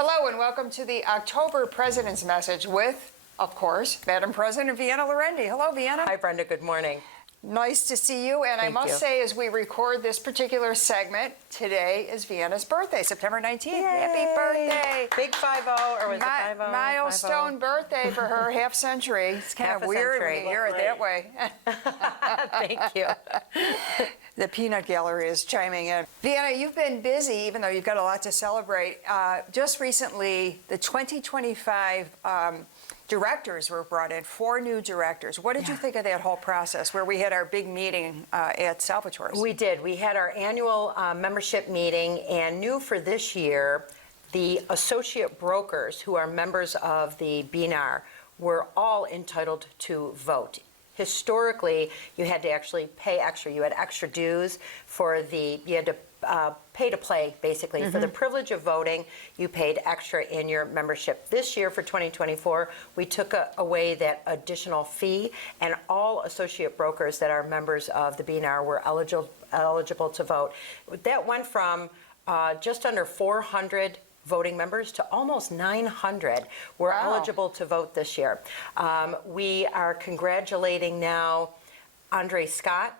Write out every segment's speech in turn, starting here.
Hello and welcome to the October President's Message with, of course, Madam President Vienna Laurendi. Hello, Vienna. Hi, Brenda. Good morning. Nice to see you. And I must say, as we record this particular segment, today is Vienna's birthday, September 19th. Yay. Happy birthday. Big 5-0, or was it 5-0? Milestone birthday for her, half century. It's kind of weird when you hear it that way. Thank you. The peanut gallery is chiming in. Vienna, you've been busy, even though you've got a lot to celebrate. Just recently, the 2025 directors were brought in, 4 new directors. What did you think of that whole process where we had our big meeting at Salvatore's? We did. We had our annual membership meeting, and new for this year, the associate brokers who are members of the BNR were all entitled to vote. Historically, you had to actually pay extra. You had extra dues for you had to pay to play, basically. For the privilege of voting, you paid extra in your membership. This year, for 2024, we took away that additional fee, and all associate brokers that are members of the BNR were eligible to vote. That went from just under 400 voting members to almost 900 were eligible to vote this year. We are congratulating now Andre Scott,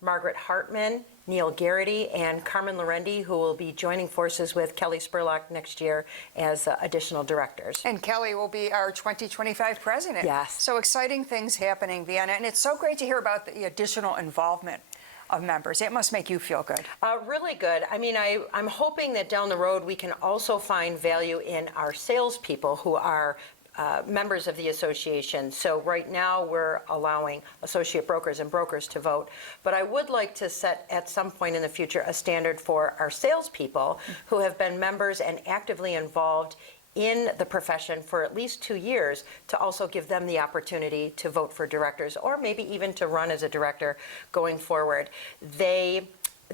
Margaret Hartman, Neil Garrity, and Carmen Laurendi, who will be joining forces with Kelly Spurlock next year as additional directors. And Kelly will be our 2025 president. Yes. So exciting things happening, Vienna. And it's so great to hear about the additional involvement of members. It must make you feel good. Really good. I mean, I'm hoping that down the road we can also find value in our salespeople who are members of the association. So right now we're allowing associate brokers and brokers to vote. But I would like to set at some point in the future a standard for our salespeople who have been members and actively involved in the profession for at least 2 years, to also give them the opportunity to vote for directors, or maybe even to run as a director going forward.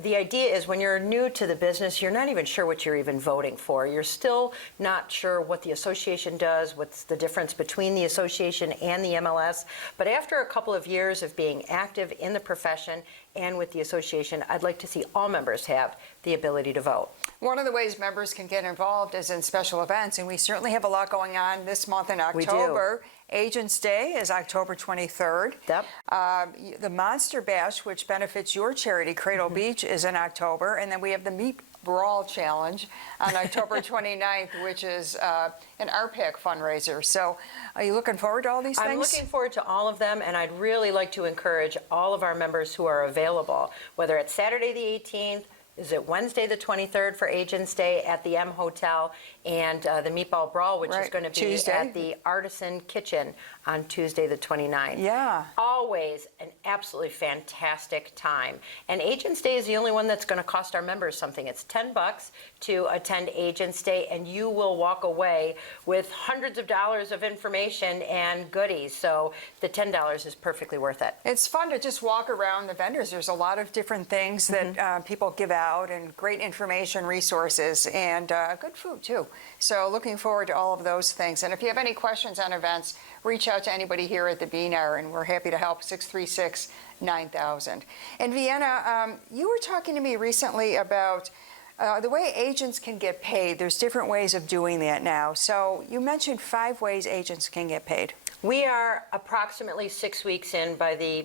The idea is when you're new to the business, you're not even sure what you're even voting for. You're still not sure what the association does, what's the difference between the association and the MLS. But after a couple of years of being active in the profession and with the association, I'd like to see all members have the ability to vote. One of the ways members can get involved is in special events, and we certainly have a lot going on this month in October. We do. Agents Day is October 23rd. Yep. The Monster Bash, which benefits your charity, Cradle Beach, is in October. And then we have the Meat Brawl Challenge on October 29th, which is an RPAC fundraiser. So are you looking forward to all these things? I'm looking forward to all of them, and I'd really like to encourage all of our members who are available, whether it's Saturday the 18th, is it Wednesday the 23rd for Agents Day at the M Hotel, and the Meatball Brawl, which is going to be Tuesday at the Artisan Kitchen on Tuesday the 29th. Yeah. Always an absolutely fantastic time. And Agents Day is the only one that's going to cost our members something. It's $10 to attend Agents Day, and you will walk away with hundreds of dollars of information and goodies. So the $10 is perfectly worth it. It's fun to just walk around the vendors. There's a lot of different things that people give out, and great information, resources, and good food too. So looking forward to all of those things. And if you have any questions on events, reach out to anybody here at the BNR, and we're happy to help. 636-9000. And Vienna, you were talking to me recently about the way agents can get paid. There's different ways of doing that now. So you mentioned 5 ways agents can get paid. We are approximately 6 weeks in by the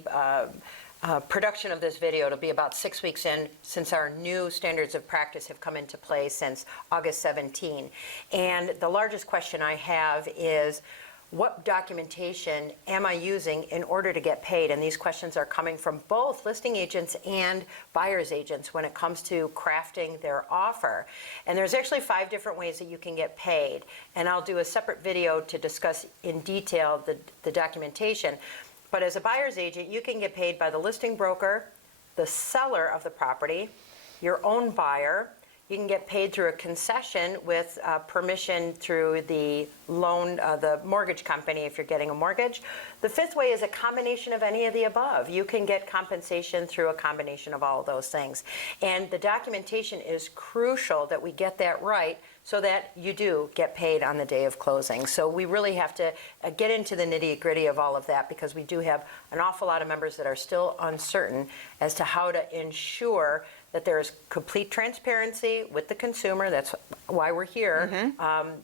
production of this video. It'll be about 6 weeks in since our new standards of practice have come into play since August 17. And the largest question I have is, what documentation am I using in order to get paid? And these questions are coming from both listing agents and buyer's agents when it comes to crafting their offer. And there's actually 5 different ways that you can get paid. And I'll do a separate video to discuss in detail the documentation. But as a buyer's agent, you can get paid by the listing broker, the seller of the property, your own buyer. You can get paid through a concession with permission through the loan, the mortgage company if you're getting a mortgage. The 5th way is a combination of any of the above. You can get compensation through a combination of all of those things. And the documentation is crucial that we get that right so that you do get paid on the day of closing. So we really have to get into the nitty-gritty of all of that, because we do have an awful lot of members that are still uncertain as to how to ensure that there is complete transparency with the consumer. That's why we're here,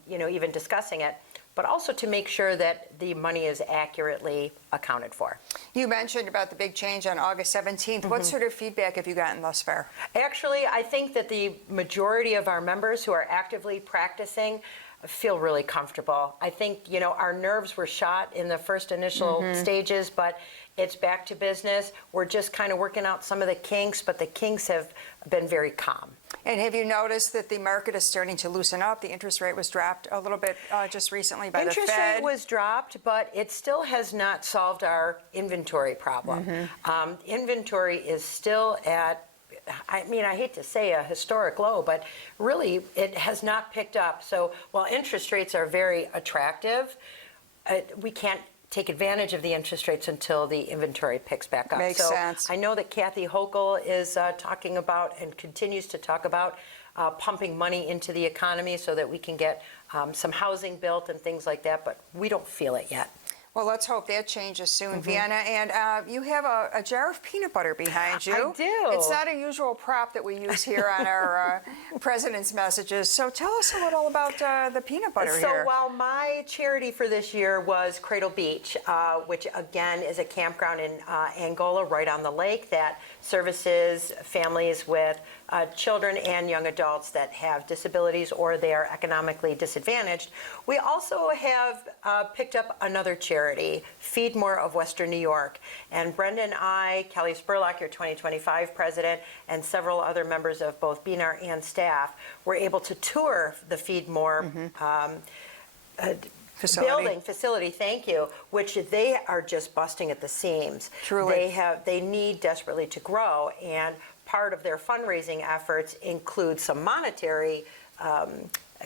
even discussing it, but also to make sure that the money is accurately accounted for. You mentioned about the big change on August 17th. What sort of feedback have you gotten thus far? Actually, I think that the majority of our members who are actively practicing feel really comfortable. I think, our nerves were shot in the first initial stages, but it's back to business. We're just kind of working out some of the kinks, but the kinks have been very calm. And have you noticed that the market is starting to loosen up? The interest rate was dropped a little bit just recently by the Fed. Interest rate was dropped, but it still has not solved our inventory problem. Inventory is still at, I hate to say a historic low, but really it has not picked up. So while interest rates are very attractive, we can't take advantage of the interest rates until the inventory picks back up. Makes sense. I know that Kathy Hochul is talking about and continues to talk about pumping money into the economy so that we can get some housing built and things like that, but we don't feel it yet. Well, let's hope that changes soon, Vienna. And you have a jar of peanut butter behind you. I do. It's not a usual prop that we use here on our President's Messages. So tell us a little about the peanut butter So here. while my charity for this year was Cradle Beach, which again is a campground in Angola right on the lake that services families with children and young adults that have disabilities or they are economically disadvantaged, we also have picked up another charity, Feed More of Western New York. And Brenda and I, Kelly Spurlock, your 2025 president, and several other members of both BNR and staff were able to tour the Feed More facility, thank you, which they are just busting at the seams. Truly. They need desperately to grow, and part of their fundraising efforts include some monetary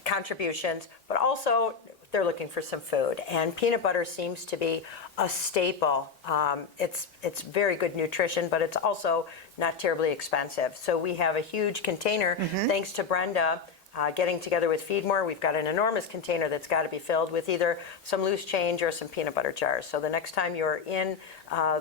contributions, but also they're looking for some food. And peanut butter seems to be a staple. It's very good nutrition, but it's also not terribly expensive. So we have a huge container, thanks to Brenda, getting together with Feed More. We've got an enormous container that's got to be filled with either some loose change or some peanut butter jars. So the next time you're in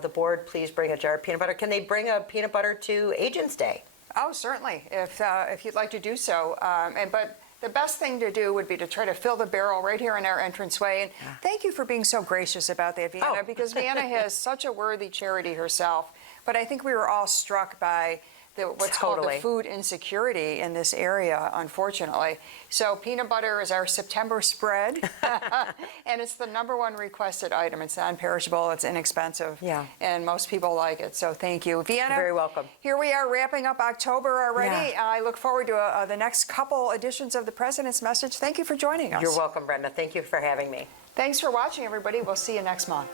the board, please bring a jar of peanut butter. Can they bring a peanut butter to Agents Day? Oh, certainly, if you'd like to do so. But the best thing to do would be to try to fill the barrel right here in our entranceway. And thank you for being so gracious about that, Vienna, because Vienna has such a worthy charity herself. But I think we were all struck by what's called the food insecurity in this area, unfortunately. So peanut butter is our September spread, and it's the #1 requested item. It's non-perishable, it's inexpensive, and most people like it. So thank you, Vienna. You're very welcome. Here we are wrapping up October already. I look forward to the next couple editions of the President's Message. Thank you for joining us. You're welcome, Brenda. Thank you for having me. Thanks for watching, everybody. We'll see you next month.